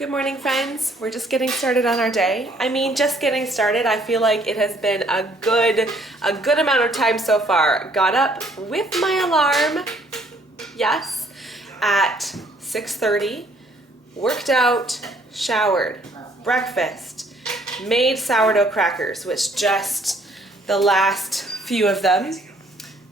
Good morning, friends. We're just getting started on our day. I mean, just getting started. I feel like it has been a good amount of time so far. Got up with my alarm, yes, at 6:30, worked out, showered, breakfast, made sourdough crackers, which just the last few of them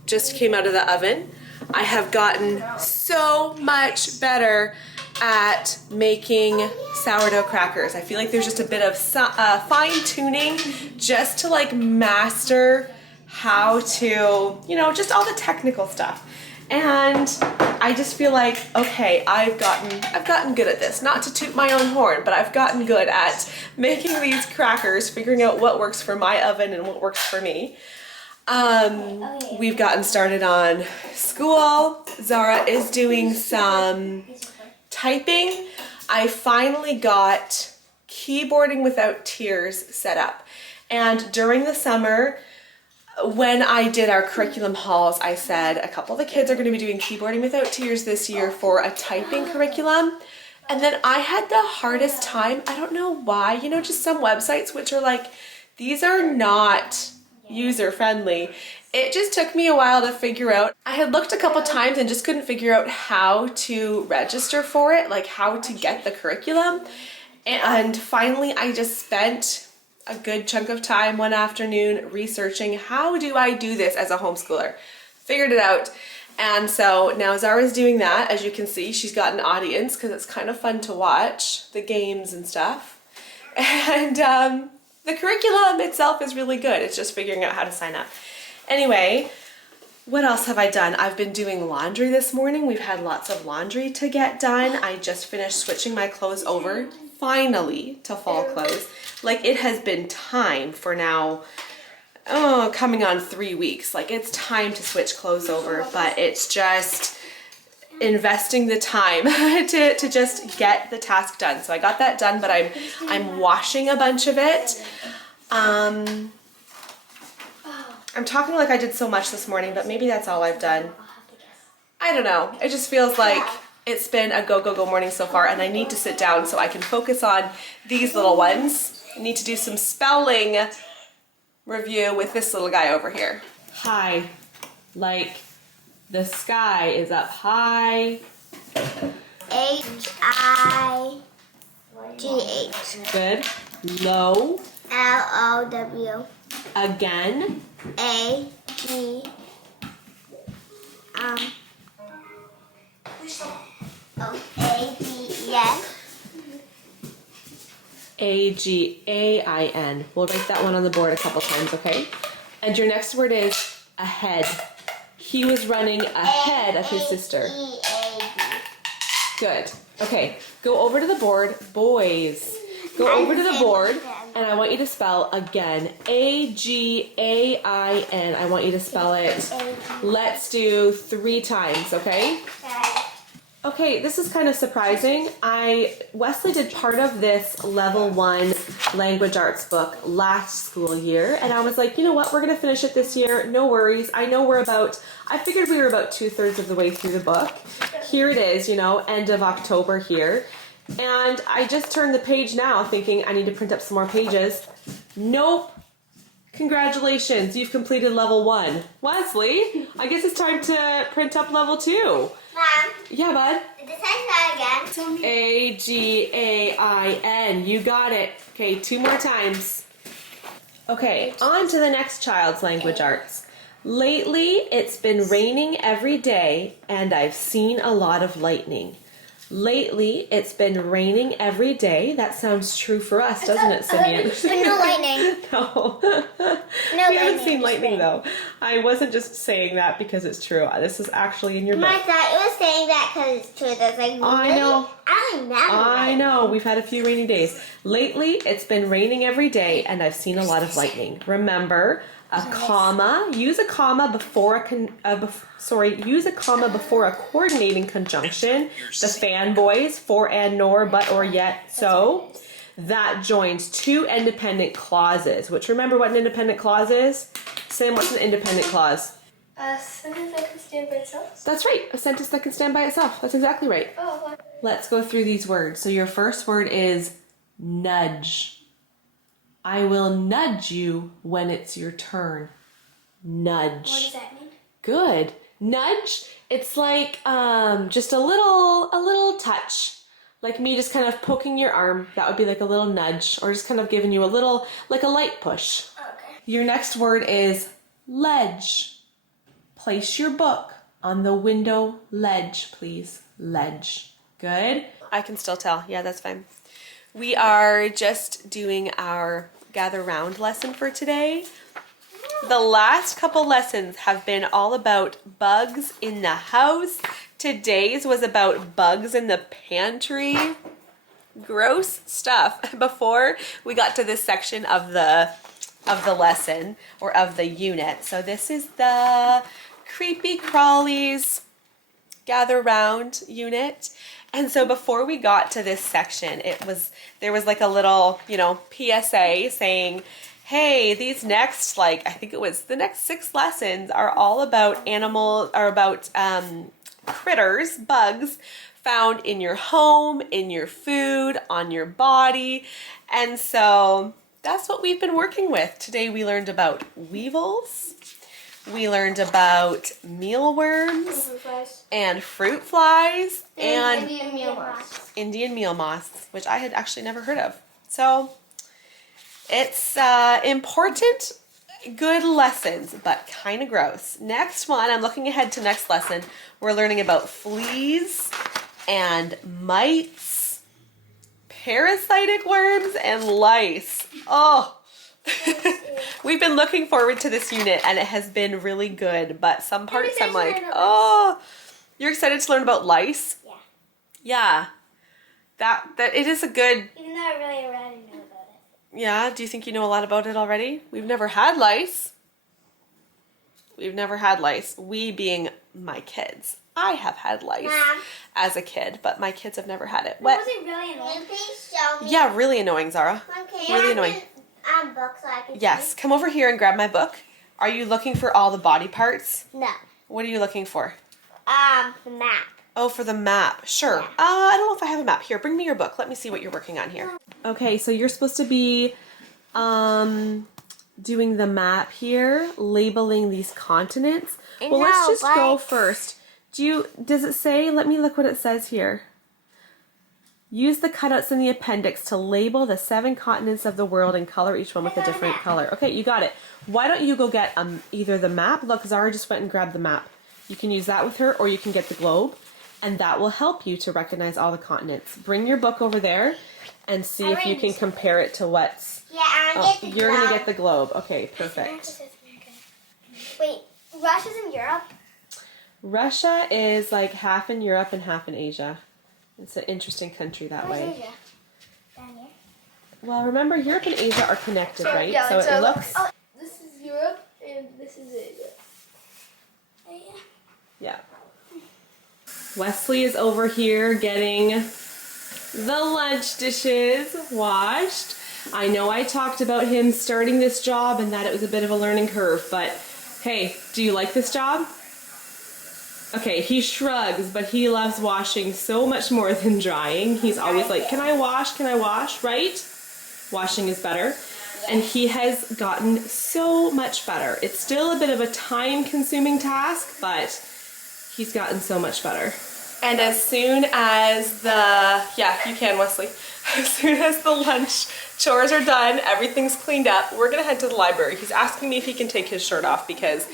just came out of the oven. I have gotten so much better at making sourdough crackers. I feel like there's just a bit of fine tuning just to like master how to, just all the technical stuff. And I just feel like, okay, I've gotten good at this. Not to toot my own horn, but I've gotten good at making these crackers, figuring out what works for my oven and what works for me. We've gotten started on school. Zara is doing some typing. I finally got keyboarding without tears set up. And during the summer, when I did our curriculum halls, I said a couple of the kids are going to be doing keyboarding without tears this year for a typing curriculum. And then I had the hardest time. I don't know why, just some websites which are like, these are not user-friendly. It just took me a while to figure out. I had looked a couple times and just couldn't figure out how to register for it, like how to get the curriculum. And finally, I just spent a good chunk of time one afternoon researching how do I do this as a homeschooler. Figured it out. And so now Zara's doing that. As you can see, she's got an audience because it's kind of fun to watch the games and stuff. And the curriculum itself is really good. It's just figuring out how to sign up. Anyway, what else have I done? I've been doing laundry this morning. We've had lots of laundry to get done. I just finished switching my clothes over, finally, to fall clothes. Like, it has been time for now, coming on 3 weeks. Like, it's time to switch clothes over, but it's just investing the time to just get the task done. So I got that done, but I'm washing a bunch of it. I'm talking like I did so much this morning, but maybe that's all I've done. I don't know. It just feels like it's been a go morning so far, and I need to sit down so I can focus on these little ones. I need to do some spelling review with this little guy over here. High, like the sky is up high. H-I-G-H. Good. Low. L-O-W. Again. A-G. A-G-N. A-G-A-I-N. We'll write that one on the board a couple times, okay? And your next word is ahead. He was running ahead of his sister. Good. Okay, go over to the board, boys. Go over to the board, and I want you to spell again. A-G-A-I-N. I want you to spell it. Let's do 3 times, okay? Okay, this is kind of surprising. Wesley did part of this level 1 language arts book last school year, and I was like, you know what, we're gonna finish it this year, no worries. I figured we were about 2/3 of the way through the book. Here it is, end of October here. And I just turned the page now thinking I need to print up some more pages. Nope. Congratulations, you've completed level 1. Wesley, I guess it's time to print up level 2. Mom. Yeah, bud? Did it say that again? A-G-A-I-N. You got it. Okay, 2 more times. Okay, on to the next child's language arts. Lately, it's been raining every day, and I've seen a lot of lightning. Lately, it's been raining every day. That sounds true for us, doesn't it, Simeon? But no lightning. No. No We haven't seen lightning, though. I wasn't just saying that because it's true. This is actually in your book. I thought it was saying that because it's true. That's like, I know. I know. We've had a few rainy days. Lately, it's been raining every day, and I've seen a lot of lightning. Remember, a comma. Use a comma before a coordinating conjunction. The fanboys, for and nor, but or yet so. That joins 2 independent clauses. Which, remember what an independent clause is? Sam, what's an independent clause? A sentence that can stand by itself? That's right. A sentence that can stand by itself. That's exactly right. Oh, what? Let's go through these words. So your first word is nudge. I will nudge you when it's your turn. Nudge. What does that mean? Good. Nudge, it's like just a little touch. Like me just kind of poking your arm. That would be like a little nudge, or just kind of giving you a little, like a light push. Okay. Your next word is ledge. Place your book on the window ledge, please. Ledge. Good. I can still tell. Yeah, that's fine. We are just doing our gather round lesson for today. The last couple lessons have been all about bugs in the house. Today's was about bugs in the pantry. Gross stuff. Before we got to this section of the lesson, or of the unit. So this is the creepy crawlies gather round unit. And so before we got to this section, there was like a little, PSA saying, hey, these next, I think it was the next 6 lessons are all about critters, bugs found in your home, in your food, on your body. And so that's what we've been working with. Today we learned about weevils. We learned about mealworms and fruit flies and Indian meal moss. Indian meal moths, which I had actually never heard of. So it's important, good lessons, but kind of gross. Next one, I'm looking ahead to next lesson. We're learning about fleas and mites, parasitic worms, and lice. Oh, we've been looking forward to this unit, and it has been really good, but some parts I'm like, oh, you're excited to learn about lice? Yeah. Yeah. That it is a good... Even though I really already know about it. Yeah, do you think you know a lot about it already? We've never had lice. We've never had lice. We being my kids. I have had lice Mom. as a kid, but my kids have never had it. Was it really annoying? Please show me. Yeah, really annoying, Zara. Okay. Really annoying. Book so I can Yes, come over here and grab my book. Are you looking for all the body parts? No. What are you looking for? The map. Oh, for the map. Sure. Yeah. I don't know if I have a map. Here, bring me your book. Let me see what you're working on here. Okay, so you're supposed to be doing the map here, labeling these continents. Well, let's just go first. Does it say, let me look what it says here. Use the cutouts in the appendix to label the 7 continents of the world and color each one with a different color. Okay, you got it. Why don't you go get either the map? Look, Zara just went and grabbed the map. You can use that with her, or you can get the globe, and that will help you to recognize all the continents. Bring your book over there and see if you can compare it to what's... Yeah, I'm get the You're globe. going to get the globe. Okay, perfect. Wait, Russia's in Europe? Russia is like half in Europe and half in Asia. It's an interesting country that Where's way. Asia? Down here? Well, remember, Europe and Asia are connected, right? Yeah, So it looks... Oh, this is Europe and this is Asia. Oh, yeah. Yeah. Wesley is over here getting the lunch dishes washed. I know I talked about him starting this job and that it was a bit of a learning curve, but hey, do you like this job? Okay, he shrugs, but he loves washing so much more than drying. He's always like, can I wash, right? Washing is better. And he has gotten so much better. It's still a bit of a time-consuming task, but he's gotten so much better. And as soon as you can, Wesley. As soon as the lunch chores are done, everything's cleaned up, we're gonna head to the library. He's asking me if he can take his shirt off because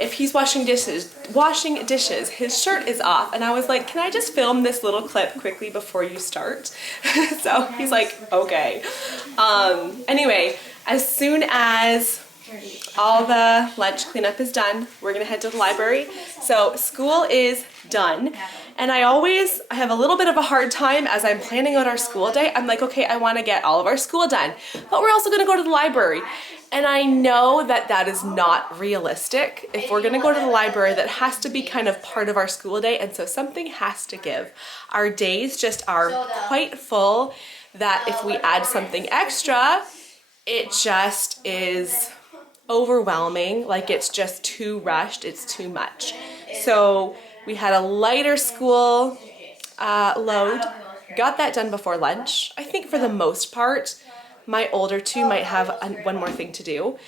if he's washing dishes, his shirt is off. And I was like, can I just film this little clip quickly before you start? So he's like, okay. Anyway, as soon as all the lunch cleanup is done, we're gonna head to the library. So school is done. And I have a little bit of a hard time as I'm planning out our school day. I'm like, okay, I wanna get all of our school done, but we're also gonna go to the library. And I know that that is not realistic. If we're gonna go to the library, that has to be kind of part of our school day, and so something has to give. Our days just are quite full that if we add something extra, it just is overwhelming, like it's just too rushed, it's too much. So we had a lighter school load, got that done before lunch. I think for the most part, my older two might have one more thing to do.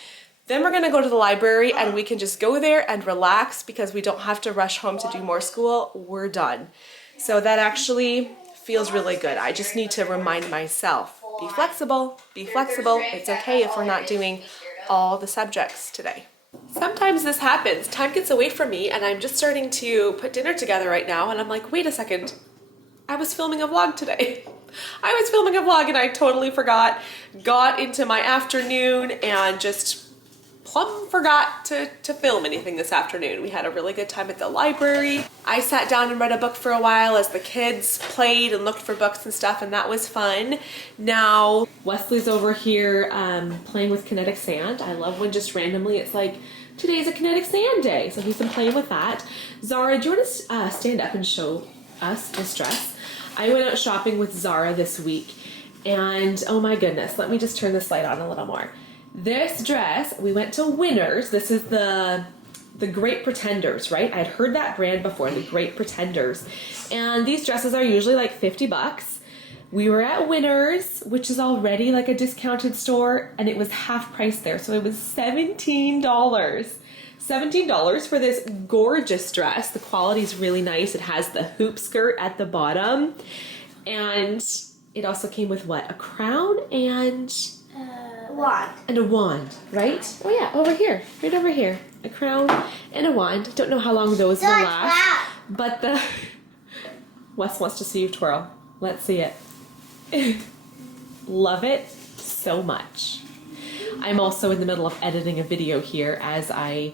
Then we're gonna go to the library and we can just go there and relax because we don't have to rush home to do more school. We're done. So that actually feels really good. I just need to remind myself, be flexible, be flexible. It's okay if we're not doing all the subjects today. Sometimes this happens. Time gets away from me and I'm just starting to put dinner together right now and I'm like, wait a second, I was filming a vlog today. I was filming a vlog and I totally forgot. Got into my afternoon and just plumb forgot to film anything this afternoon. We had a really good time at the library. I sat down and read a book for a while as the kids played and looked for books and stuff, and that was fun. Now Wesley's over here playing with kinetic sand. I love when just randomly it's like, today's a kinetic sand day. So he's been playing with that. Zara, do you want to stand up and show us this dress? I went out shopping with Zara this week and oh my goodness, let me just turn this light on a little more. This dress, we went to Winners. This is the Great Pretenders, right? I'd heard that brand before, the Great Pretenders. And these dresses are usually like 50 bucks. We were at Winners, which is already like a discounted store, and it was half price there. So it was $17. $17 for this gorgeous dress. The quality is really nice. It has the hoop skirt at the bottom. And it also came with what? A crown and... wand. And a wand, right? Oh yeah, over here, right over here. A crown and a wand. Don't know how long those will last. But the... Wes wants to see you twirl. Let's see it. Love it so much. I'm also in the middle of editing a video here as I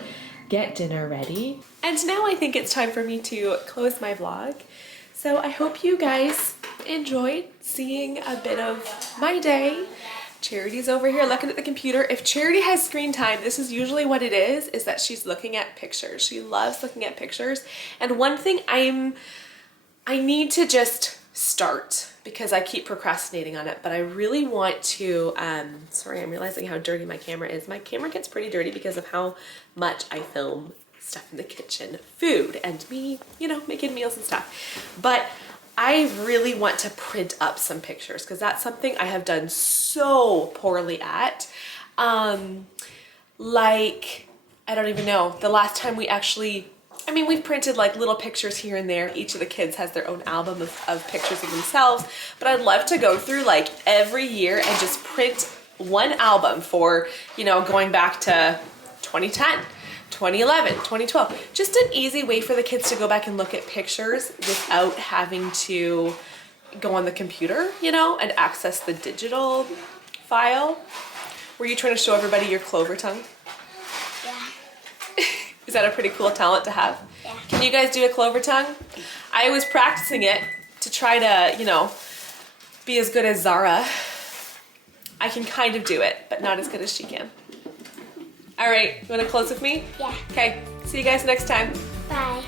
get dinner ready. And now I think it's time for me to close my vlog. So I hope you guys enjoyed seeing a bit of my day. Charity's over here looking at the computer. If Charity has screen time, this is usually what it is that she's looking at pictures. She loves looking at pictures. And one thing I need to just start because I keep procrastinating on it, but I really want to, sorry, I'm realizing how dirty my camera is. My camera gets pretty dirty because of how much I film stuff in the kitchen, food and me, you know, making meals and stuff. But I really want to print up some pictures because that's something I have done so poorly at. Like, I don't even know, the last time we actually, I mean, we've printed like little pictures here and there. Each of the kids has their own album of pictures of themselves, but I'd love to go through like every year and just print one album for, you know, going back to 2010. 2011, 2012. Just an easy way for the kids to go back and look at pictures without having to go on the computer, you know, and access the digital file. Were you trying to show everybody your clover tongue? Yeah. Is that a pretty cool talent to have? Yeah. Can you guys do a clover tongue? I was practicing it to try to, you know, be as good as Zara. I can kind of do it, but not as good as she can. All right, you want to close with me? Yeah. Okay, see you guys next time. Bye.